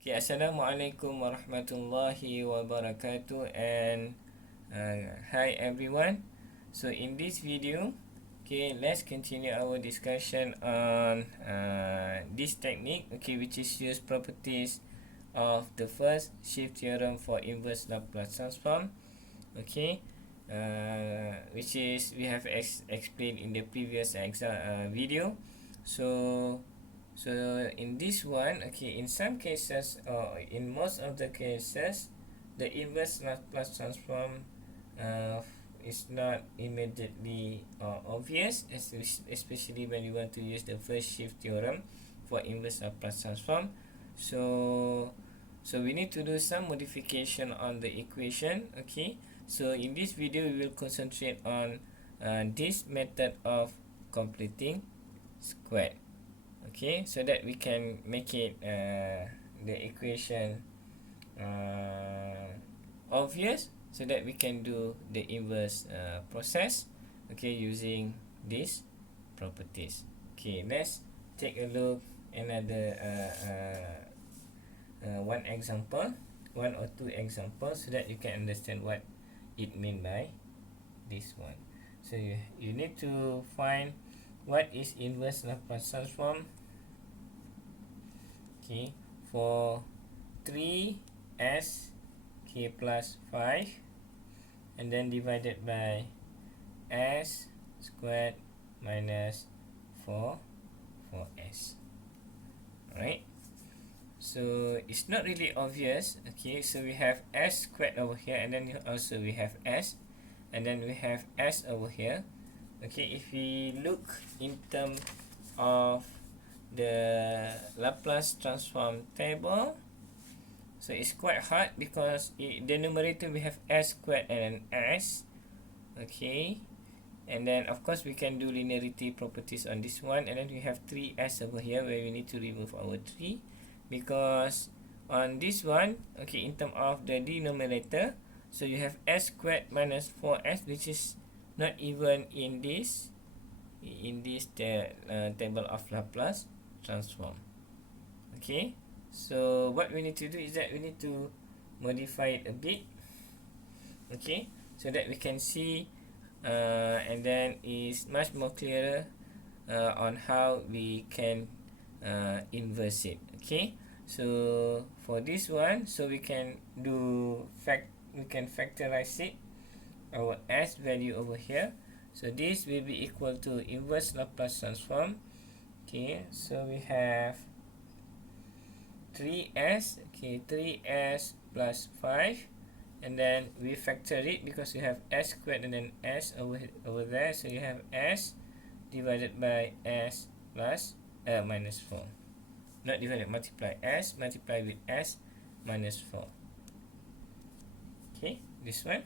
Okay, Assalamualaikum warahmatullahi wabarakatuh, and hi everyone. So in this video, okay, let's continue our discussion on this technique, okay, which is use properties of the first shift theorem for inverse Laplace transform, okay, which is we have explained in the previous video. So in this one, okay, in some cases, or in most of the cases, the inverse Laplace transform uh, is not immediately obvious, especially when you want to use the first shift theorem for inverse Laplace transform. So we need to do some modification on the equation, okay. So in this video we will concentrate on this method of completing squared, okay, so that we can make it the equation obvious, so that we can do the inverse process, okay, using these properties. Okay, let's take a look another one example, one or two examples, so that you can understand what it mean by this one. So you need to find what is inverse Laplace transform, okay, for 3s k plus 5 and then divided by s squared minus 4s. Alright, so it's not really obvious, okay. So we have s squared over here, and then also we have s, and then we have s over here, okay. If we look in terms of the Laplace transform table, so it's quite hard because the numerator we have s squared and an s, okay, and then of course we can do linearity properties on this one, and then we have 3s over here where we need to remove our 3, because on this one, okay, in terms of the denominator, so you have s squared minus 4s, which is not even in this table of Laplace transform, okay. So what we need to do is that we need to modify it a bit, okay, so that we can see and then is much more clearer on how we can inverse it, okay. So for this one, so we can factorize it, our s value over here. So this will be equal to inverse Laplace transform, okay. So we have 3s, okay, 3s plus 5, and then we factor it because you have s squared and then s over there, so you have s divided by s plus minus 4, not divided, multiply, s multiply with s minus 4, okay, this one.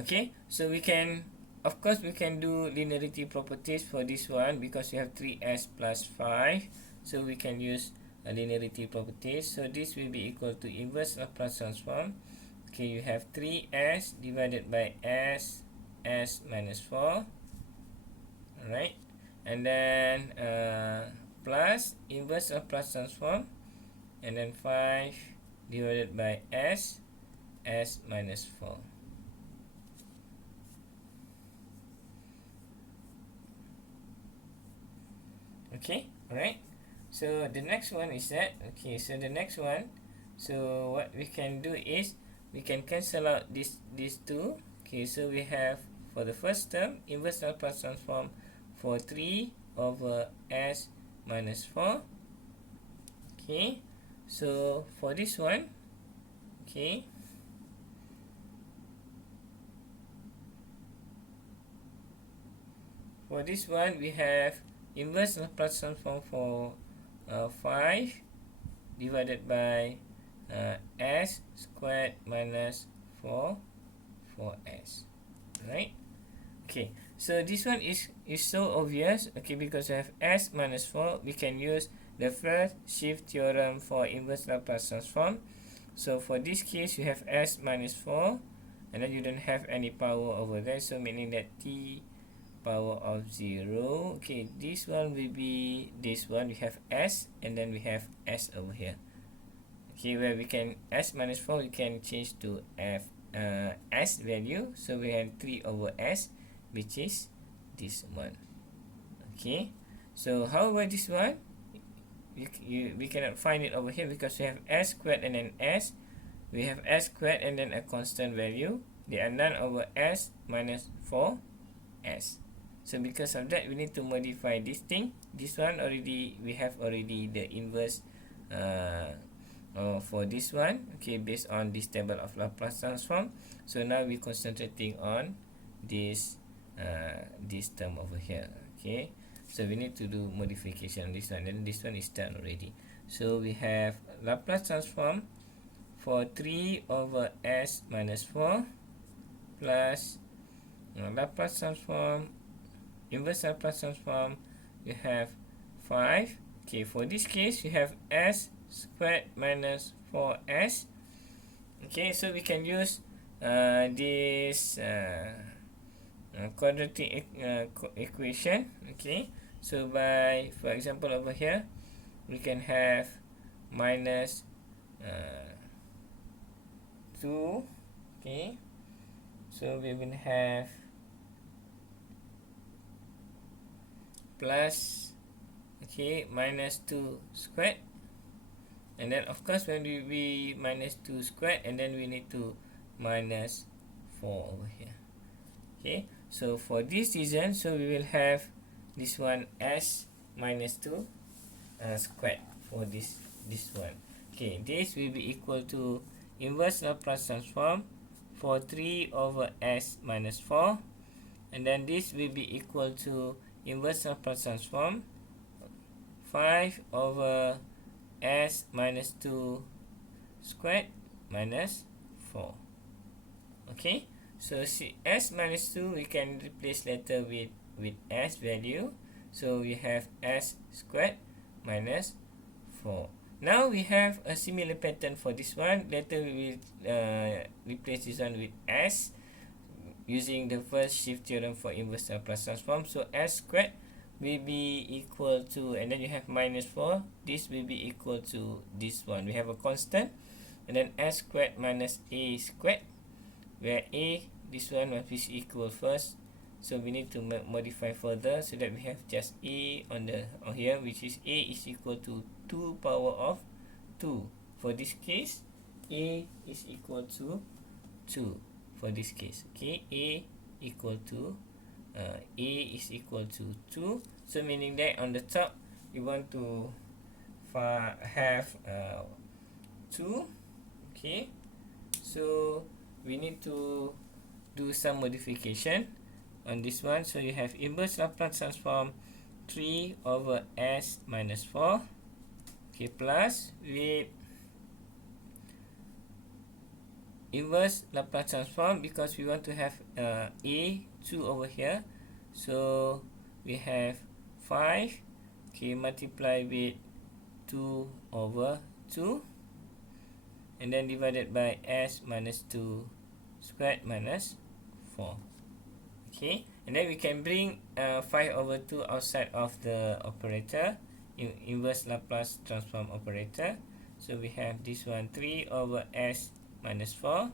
Okay, so we can, of course we can do linearity properties for this one because we have 3s plus 5, so we can use linearity properties. So this will be equal to inverse Laplace transform, okay. You have 3s divided by s minus 4, alright, and then plus inverse Laplace transform, and then 5 divided by s minus 4. Okay, alright. So the next one is that, okay, so the next one, so what we can do is we can cancel out these two, okay. So we have, for the first term, inverse Laplace transform for 3 over s minus 4, okay. So for this one, okay, for this one we have inverse Laplace transform for 5 divided by s squared minus 4s, right? Okay, so this one is so obvious, okay, because we have s minus 4, we can use the first shift theorem for inverse Laplace transform. So for this case you have s minus 4, and then you don't have any power over there, so meaning that t power of 0. Okay, this one will be this one. We have s, and then we have s over here. Okay, where we can s minus 4, we can change to s value. So we have 3 over s, which is this one. Okay, so how about this one? We cannot find it over here because we have s squared and then s. We have s squared and then a constant value. They are none over s minus 4s. So because of that, we need to modify this thing. This one already, we have already the inverse for this one. Okay, based on this table of Laplace transform. So now we concentrating on this term over here. Okay, so we need to do modification on this one, and this one is done already. So we have Laplace transform for 3 over s minus 4 plus Laplace transform, inverse Laplace transform, you have 5. Okay, for this case, you have s squared minus 4s. Okay, so we can use this quadratic equation. Okay, so by, for example, over here, we can have minus 2. Okay, so we will have plus, okay, minus 2 squared, and then of course when we minus 2 squared, and then we need to minus 4 over here. Okay, so for this reason, so we will have this one s minus 2 squared for this one. Okay, this will be equal to inverse Laplace transform for 3 over s minus 4, and then this will be equal to inverse Laplace transform 5 over s minus 2 squared minus 4. Okay, so see, s minus 2 we can replace later with s value. So we have s squared minus 4. Now we have a similar pattern for this one. Later we will replace this one with s using the first shift theorem for inverse Laplace transform. So s squared will be equal to, and then you have minus 4. This will be equal to this one. We have a constant, and then s squared minus a squared, where a, this one must be equal first. So we need to modify further so that we have just a on here, which is a is equal to 2 power of 2. For this case, a is equal to 2 for this case. Okay, a equal to a is equal to 2. So meaning that on the top we want to have 2. Okay, so we need to do some modification on this one. So you have inverse Laplace transform 3 over s minus 4. Okay, plus with inverse Laplace transform, because we want to have a 2 over here. So we have 5, okay, multiply with 2 over 2, and then divided by s minus 2 squared minus 4. Okay, and then we can bring 5 over 2 outside of the operator, inverse Laplace transform operator. So we have this one 3 over s minus 4,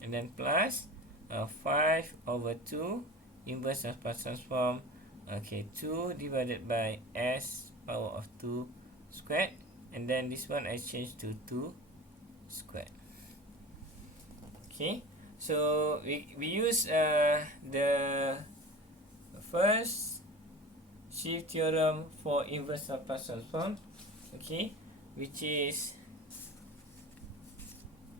and then plus 5 over 2 inverse Laplace transform, okay, 2 divided by s power of 2 squared, and then this one I change to 2 squared. Okay, so we use the first shift theorem for inverse Laplace transform, okay, which is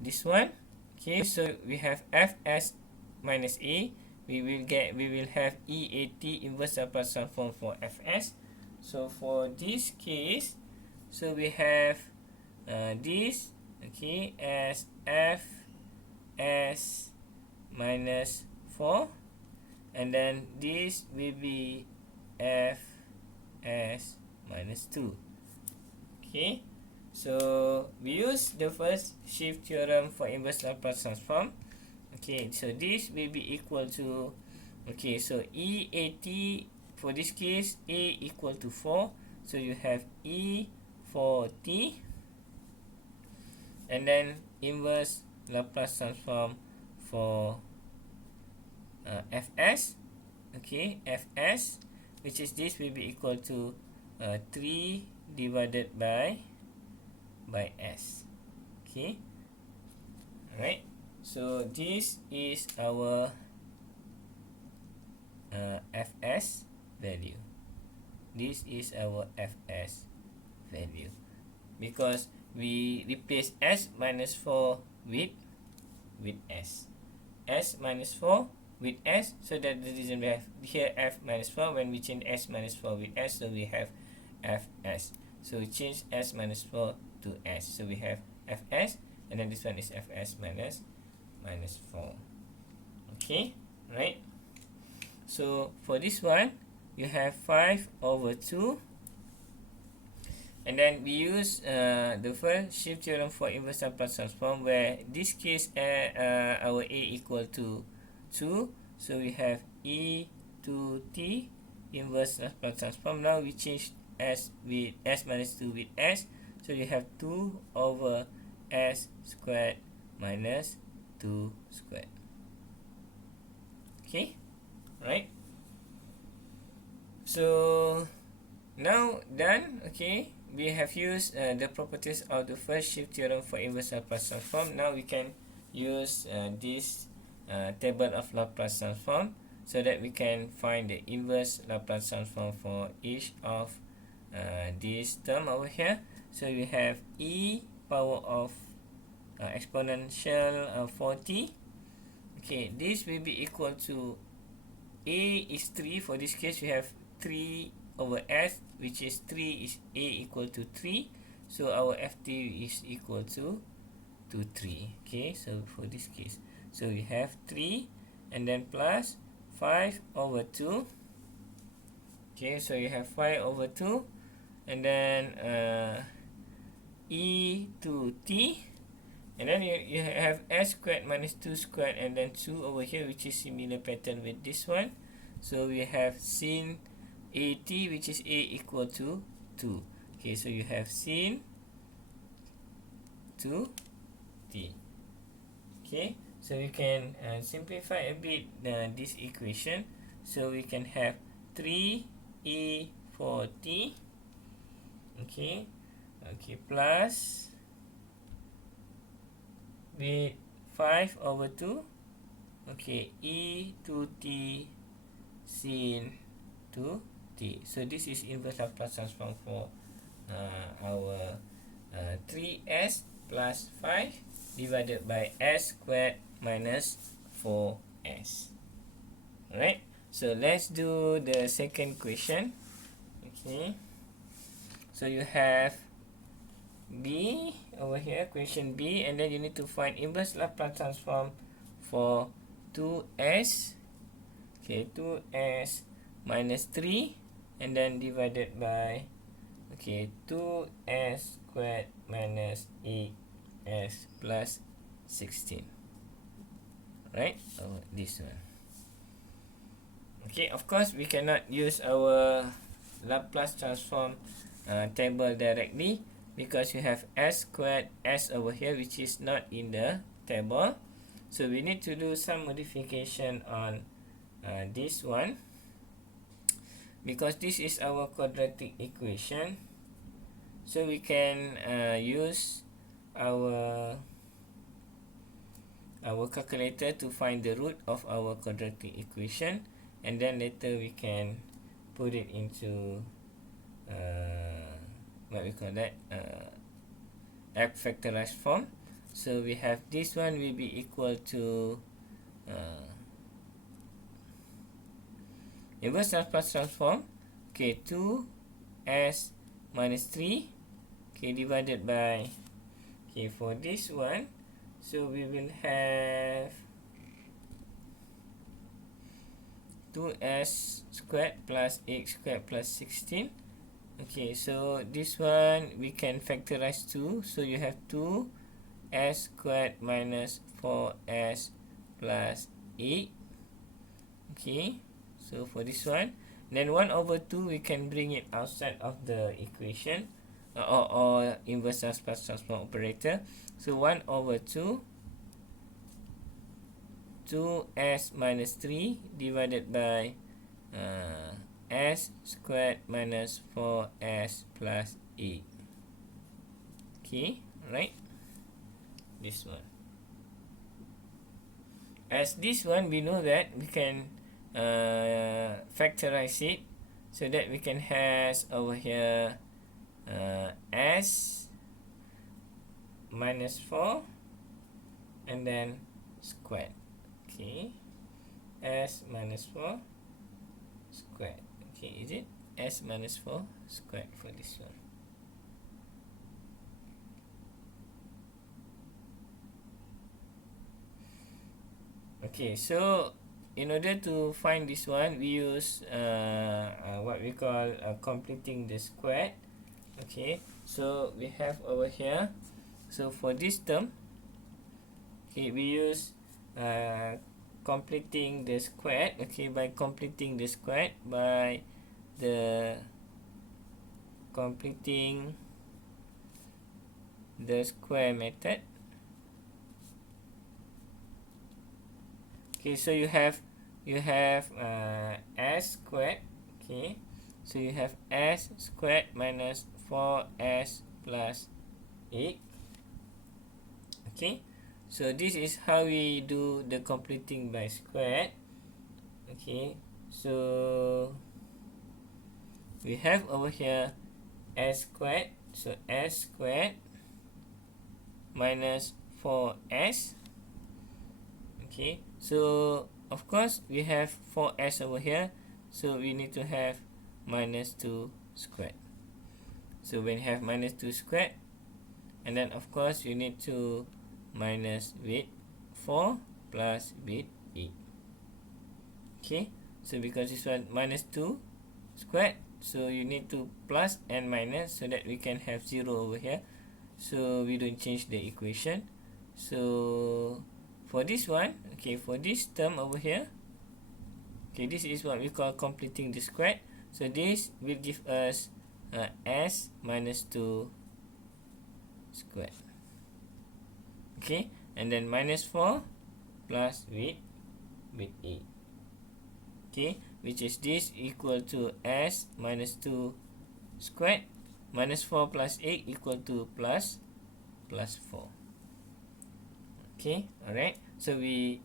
this one. Okay, so we have fs minus a. We will have EAT, inverse Laplace transform for fs. So for this case, so we have this, okay, as fs minus 4, and then this will be fs minus 2. Okay, so we use the first shift theorem for inverse Laplace transform. Okay, so this will be equal to Okay, so EAT, for this case, A equal to 4. So you have E for T. And then inverse Laplace transform for Fs. Okay, Fs, which is this, will be equal to 3 divided by S. Okay. Alright. So this is our Fs value. This is our Fs value, because we replace S minus 4 with S. S minus 4 with S, so that the reason we have here F minus 4. When we change S minus 4 with S, so we have Fs. So we change S minus 4 to S, so we have Fs, and then this one is Fs minus 4. Okay, right? So for this one, you have 5 over 2. And then we use the first shift theorem for inverse Laplace transform, where this case our A equal to 2. So we have E to T inverse Laplace transform. Now we change S with S minus 2 with S. So you have 2 over S squared minus 2 squared. Okay, right? So now done. Okay, we have used the properties of the first shift theorem for inverse Laplace transform. Now we can use this table of Laplace transform, so that we can find the inverse Laplace transform for each of this term over here. So we have e power of exponential 40. Okay, this will be equal to A is 3. For this case, we have 3 over S, which is 3 is A equal to 3. So our FT is equal to 3. Okay, so for this case, so we have 3 and then plus 5 over 2. Okay, so you have 5 over 2, and then E to T, and then you have S squared minus 2 squared, and then 2 over here, which is similar pattern with this one. So we have sin AT, which is A equal to 2. Okay, so you have sin 2t. Okay, so we can simplify a bit this equation. So we can have 3e for t. Okay, plus with 5 over 2. Okay, e to t sin 2t. So this is inverse Laplace transform for our 3s plus 5 divided by s squared minus 4s. Alright, so let's do the second question. Okay, so you have B over here, question B, and then you need to find inverse Laplace transform for 2s. Okay, 2s minus 3, and then divided by 2s squared minus 8s plus 16. Right? Oh, this one. Okay, of course we cannot use our Laplace transform table directly, because you have s squared s over here, which is not in the table. So we need to do some modification on this one, because this is our quadratic equation. So we can use our calculator to find the root of our quadratic equation, and then later we can put it into what we call that, F factorized form. So we have this one will be equal to inverse Laplace transform, 2s minus 3, divided by, for this one, so we will have 2s squared plus 8 squared plus 16. Okay, so this one we can factorize 2, so you have 2s squared minus 4s plus 8. Okay, so for this one, then 1 over 2 we can bring it outside of the equation, or inverse Laplace transform operator. So 1 over 2, 2s minus 3 divided by s squared minus 4s plus 8. Okay, right? This one. As this one, we know that we can factorize it, so that we can have over here s minus 4 and then squared. Okay, s minus 4 squared. Okay, is it s minus 4 squared for this one? Okay, so in order to find this one, we use what we call completing the square. Okay, so we have over here, so for this term, okay, we use completing the square. Okay, by completing the square by the completing the square method. Okay, so you have s squared. Okay, so you have s squared minus 4s plus 8. Okay, so this is how we do the completing by squared. Okay, so we have over here s squared, so s squared minus 4s. Okay, so of course we have 4s over here, so we need to have minus 2 squared. So when you have minus 2 squared, and then of course you need to minus with 4 plus with 8. Okay, so because this one minus 2 squared, so you need to plus and minus so that we can have 0 over here, so we don't change the equation. So for this one, okay, for this term over here, okay, this is what we call completing the square. So this will give us s minus 2 squared. Okay, and then minus 4 plus with 8. Okay, which is this equal to s minus 2 squared minus 4 plus 8 equal to plus 4. Okay, alright. So we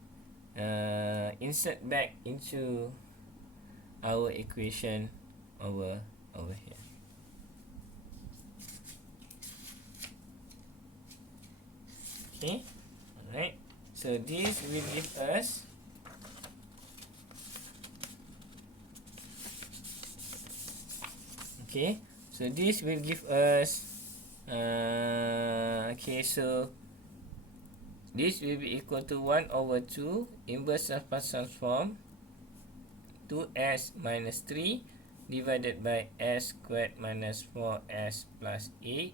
insert back into our equation over here. Okay, alright. So this will give us so this will give us okay, so this will be equal to 1 over 2 inverse Laplace transform 2s minus 3 divided by s squared minus 4s plus 8.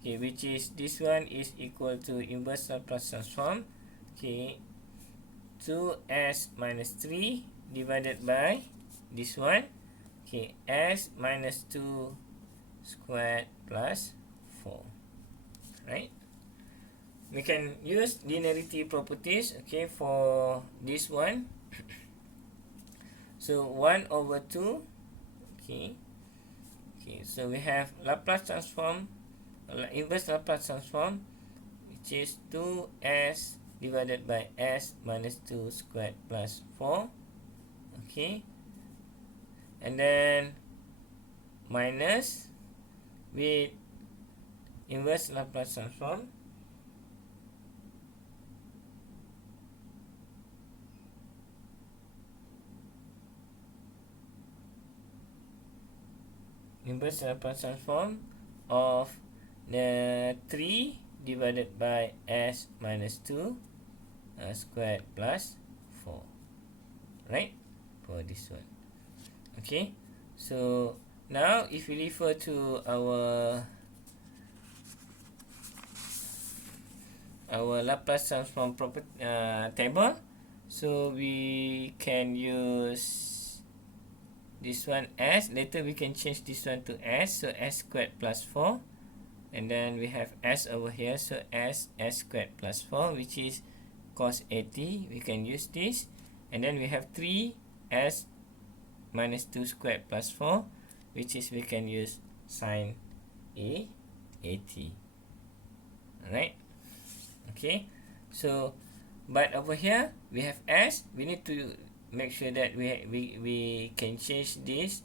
Okay, which is this one is equal to inverse Laplace transform. Okay, 2s minus 3 divided by this one. Okay, s minus 2 squared plus 4. Right? We can use linearity properties, okay, for this one. So 1 over 2, okay, so we have Laplace transform, inverse Laplace transform, which is 2s divided by s minus 2 squared plus 4, okay, and then minus with inverse Laplace transform, inverse Laplace transform of the 3 divided by s minus 2 squared plus 4, right, for this one. Okay, so now if we refer to our Laplace transform table, So we can use this one as, later we can change this one to s, so s squared plus 4, and then we have s over here, so s squared plus 4, which is cos 80. We can use this, and then we have 3s minus 2 squared plus 4, which is we can use sine a 80. Alright, okay, so but over here we have s, we need to make sure that we can change this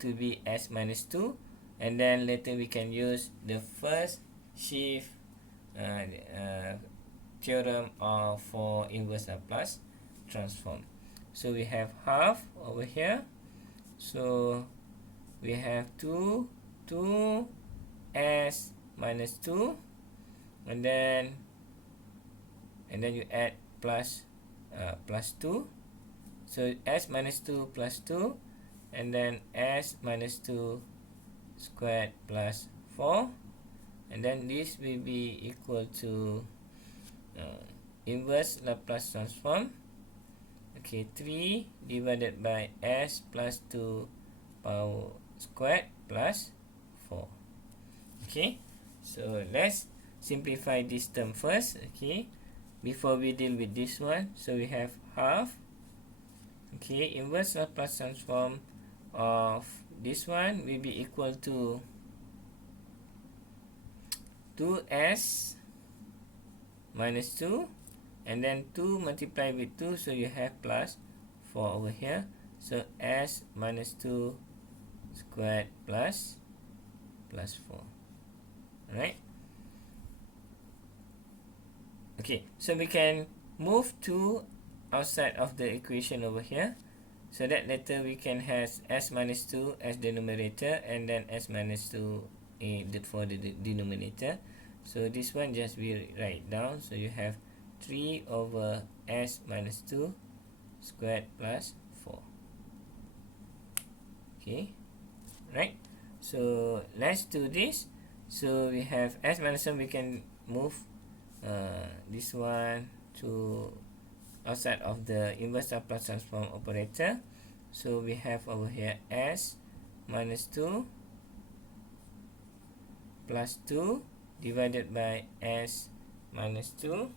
to be s minus 2, and then later we can use the first shift theorem for inverse Laplace transform. So we have half over here, so we have 2s minus 2, and then you add plus 2, so s minus 2 plus 2, and then s minus 2 squared plus 4, and then this will be equal to inverse Laplace transform. Okay, 3 divided by s plus 2 power squared plus 4. Okay, so let's simplify this term first, okay, before we deal with this one. So we have half, okay, inverse Laplace transform of this one will be equal to 2s minus 2, and then 2 multiplied with 2, so you have plus 4 over here, so s minus 2 squared plus 4. Alright, okay, so we can move 2 outside of the equation over here, so that later we can have s minus 2 as the numerator, and then s minus 2 for the denominator. So this one just we write down, so you have 3 over s minus 2 squared plus 4. Okay, right, so let's do this. So we have s minus 1, we can move this one to outside of the inverse Laplace transform operator. So we have over here s minus 2 plus 2 divided by s minus 2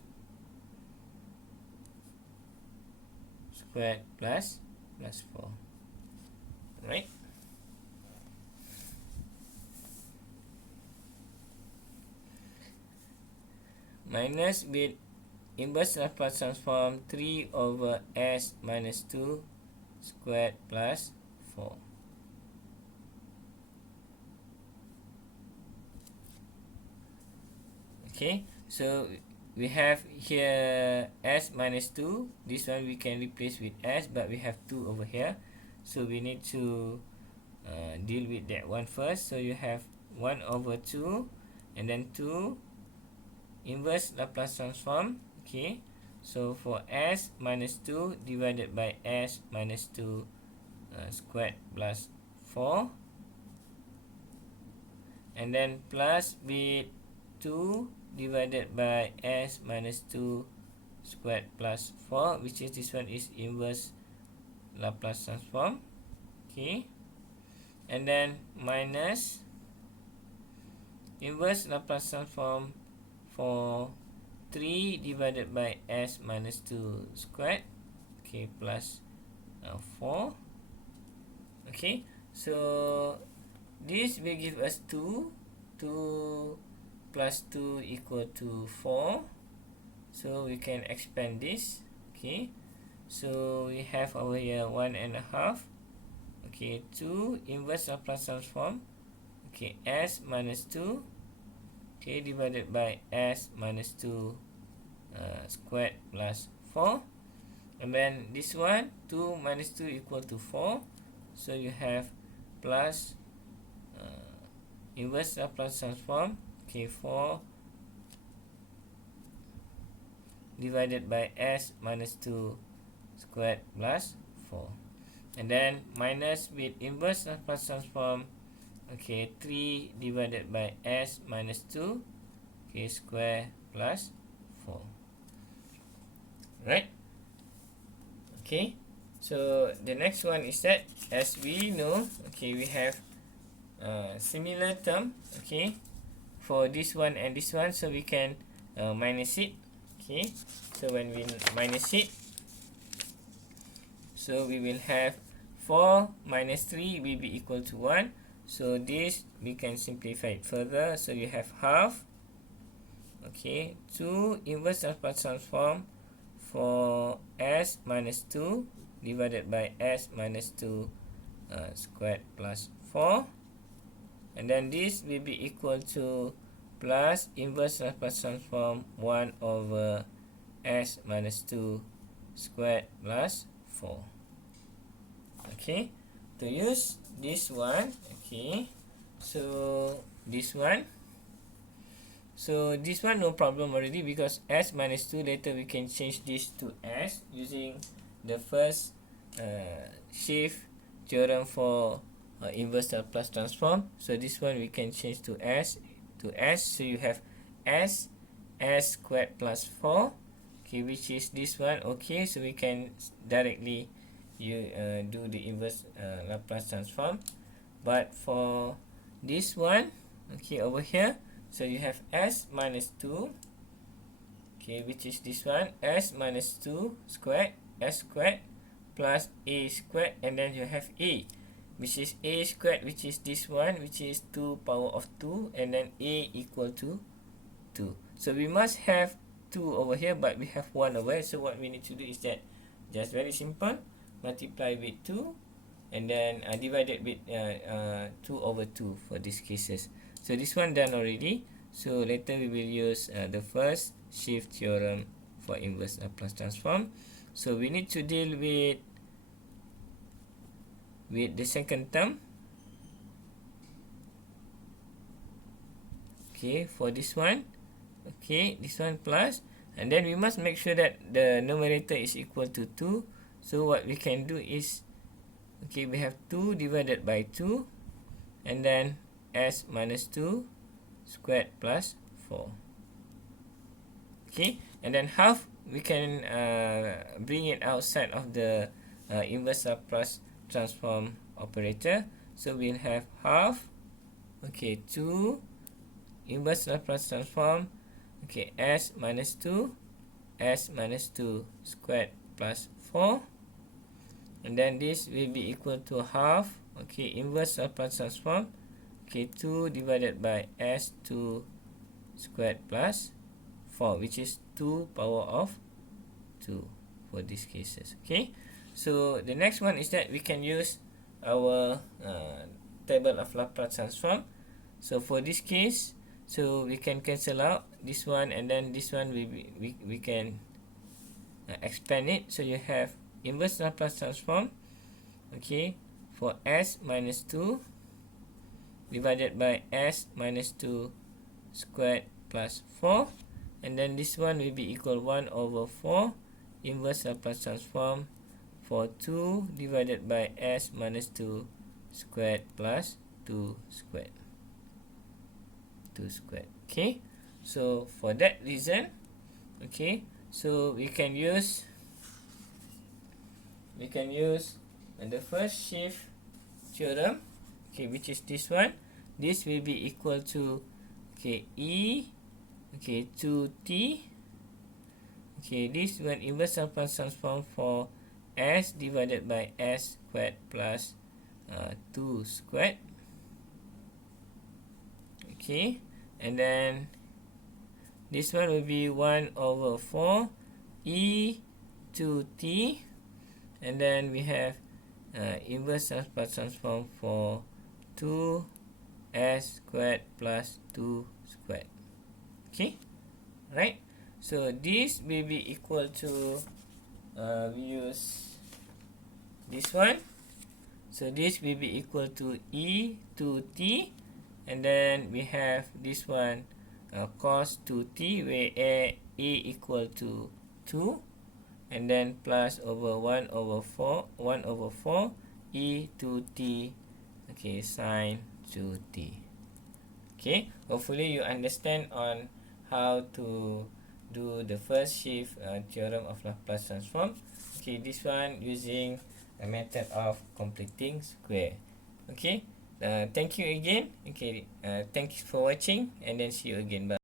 squared plus 4. Right, minus with inverse Laplace transform 3 over s minus 2 squared plus 4. Okay, so we have here s minus 2, this one we can replace with s, but we have 2 over here, so we need to deal with that one first. So you have 1 over 2, and then 2 inverse Laplace transform. Okay, so for s minus 2 divided by s minus 2 squared plus 4, and then plus with 2 divided by s minus 2 squared plus 4, which is this one is inverse Laplace transform. Okay, and then minus inverse Laplace transform for 3 divided by s minus 2 squared, okay, plus 4. Okay, so this will give us 2 plus 2 equal to 4, so we can expand this. Okay, so we have over here 1.5, okay, 2 inverse Laplace transform, okay, s minus 2, okay, divided by s minus 2 squared plus 4, and then this one 2 minus 2 equal to 4, so you have plus inverse Laplace transform, okay, 4 divided by s minus 2 squared plus 4, and then minus with inverse Laplace transform, okay, 3 divided by s minus 2, okay, square plus 4. Right, Okay, so the next one is that, as we know, okay, we have similar term, okay, for this one and this one, so we can minus it. Okay, so when we minus it, so we will have 4 minus 3 will be equal to 1. So this we can simplify it further. So you have half, okay, 2 inverse Laplace transform for s minus 2 divided by s minus 2 squared plus 4. And then this will be equal to plus inverse Laplace transform 1 over s minus 2 squared plus 4. Okay, to use this one, okay, so this one, no problem already, because s minus 2, later we can change this to s using the first shift theorem for inverse Laplace transform. So this one we can change to s, so you have s squared plus 4, okay, which is this one. Okay, so we can directly do the inverse Laplace transform. But for this one, okay, over here, so you have s minus 2, okay, which is this one, s minus 2 squared, s squared plus a squared, and then you have a, which is a squared, which is this one, which is 2 power of 2, and then a equal to 2. So we must have 2 over here, but we have 1 over here. So what we need to do is that, just very simple, multiply with 2, and then divided with 2 over 2 for these cases. So this one done already. So later we will use the first shift theorem for inverse Laplace transform. So we need to deal with the second term. Okay, for this one, okay, this one plus, and then we must make sure that the numerator is equal to 2. So what we can do is, okay, we have 2 divided by 2, and then s minus 2 squared plus 4. Okay, and then half we can bring it outside of the inverse Laplace transform operator. So we'll have half, okay, 2 inverse Laplace transform, okay, s minus 2 squared plus 4, and then this will be equal to half, okay, inverse Laplace transform, okay, 2 divided by s2 squared plus 4, which is 2 power of 2 for these cases. Okay, so the next one is that we can use our table of Laplace transform. So for this case, so we can cancel out this one, and then this one we can expand it. So you have inverse Laplace transform, okay, for s minus 2 divided by s minus 2 squared plus 4, and then this one will be equal 1 over 4 inverse Laplace transform for 2 divided by s minus 2 squared plus 2 squared. Okay, so for that reason, okay, so we can use the first shift theorem, okay, which is this one. This will be equal to, okay, e, okay, 2t, okay, this one inverse Laplace transform for s divided by s squared plus 2 squared, okay, and then this one will be 1 over 4 e 2t, and then we have inverse Laplace transform for 2 s squared plus 2 squared. Okay, right? So this will be equal to we use this one. So this will be equal to e 2t, and then we have this one cos 2t, where a equal to 2, and then plus over 1 over 4 e 2t, okay, sine 2t. Okay, hopefully you understand on how to do the first shift theorem of Laplace transform. Okay, this one using the method of completing square. Okay, thank you again. Okay, thanks for watching, and then see you again. Bye.